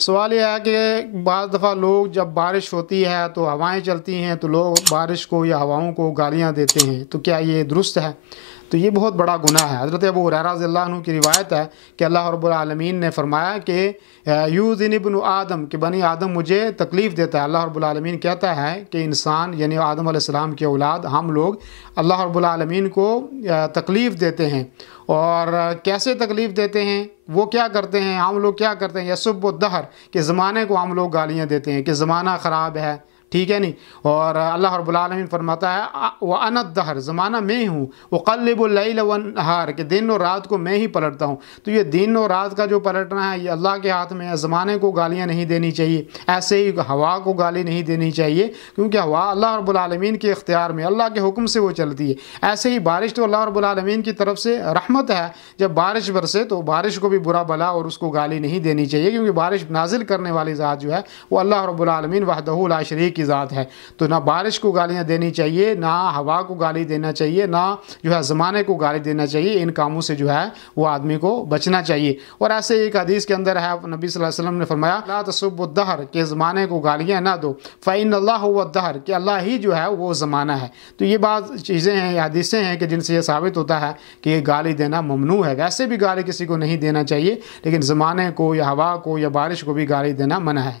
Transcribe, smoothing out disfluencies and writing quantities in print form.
सवाल यह है कि बाज़ दफ़ा लोग जब बारिश होती है तो हवाएं चलती हैं तो लोग बारिश को या हवाओं को गालियां देते हैं, तो क्या ये दुरुस्त है? तो ये बहुत बड़ा गुनाह है। हज़रत अबू हुरैरा रज़ियल्लाहु अन्हु की रिवायत है कि अल्लाह रब्बुल आलमीन ने फरमाया कि यूज़िनी इब्नु आदम, कि बनी आदम मुझे तकलीफ़ देता है। अल्लाह रब्बुल आलमीन कहता है कि इंसान यानी आदम अलैहिस्सलाम की औलाद हम लोग अल्लाह रब्बुल आलमीन को तकलीफ़ देते हैं। और कैसे तकलीफ़ देते हैं, वो क्या करते हैं, हम लोग क्या करते हैं, यसुब्बु दहर, कि ज़माने को हम लोग गालियाँ देते हैं कि ज़माना ख़राब है, ठीक है नहीं। और अल्लाह रब्बुल आलमीन फरमाता है व अना दहर, ज़माना मैं हूँ, उक़ल्लिबुल लैल वन नहार, कि दिन और रात को मैं ही पलटता हूँ। तो ये दिन और रात का जो पलटना है ये अल्लाह के हाथ में है। ज़माने को गालियाँ नहीं देनी चाहिए, ऐसे ही हवा को गाली नहीं देनी चाहिए, क्योंकि हवा अल्लाह रब्बुल आलमीन के इख्तियार में, अल्लाह के हुक्म से वो चलती है। ऐसे ही बारिश तो अल्लाह रब्बुल आलमीन की तरफ से रहमत है। जब बारिश बरसे तो बारिश को भी बुरा भला और उसको गाली नहीं देनी चाहिए, क्योंकि बारिश नाजिल करने वाली ज़ात जो है वो अल्लाह रब्बुल आलमीन वहदहू ला शरीक की ज़ात है। तो ना बारिश को गालियाँ देनी चाहिए, ना हवा को गाली देना चाहिए, ना जो है ज़माने को गाली देना चाहिए। इन कामों से जो है वो आदमी को बचना चाहिए। और ऐसे एक हदीस के अंदर है, नबी सल्लल्लाहु अलैहि वसल्लम ने फरमाया ला तसुब्बु दहर, कि ज़माने को गालियाँ ना दो, फ़इन्नल्लाह हुवा दहर, कि अल्लाह ही जो है वो ज़माना है। तो ये बात चीज़ें हैं, हदीसें हैं कि जिनसे ये साबित होता है कि गाली देना ममनू है। वैसे भी गाली किसी को नहीं देना चाहिए, लेकिन ज़माने को या हवा को या बारिश को भी गाली देना मना है।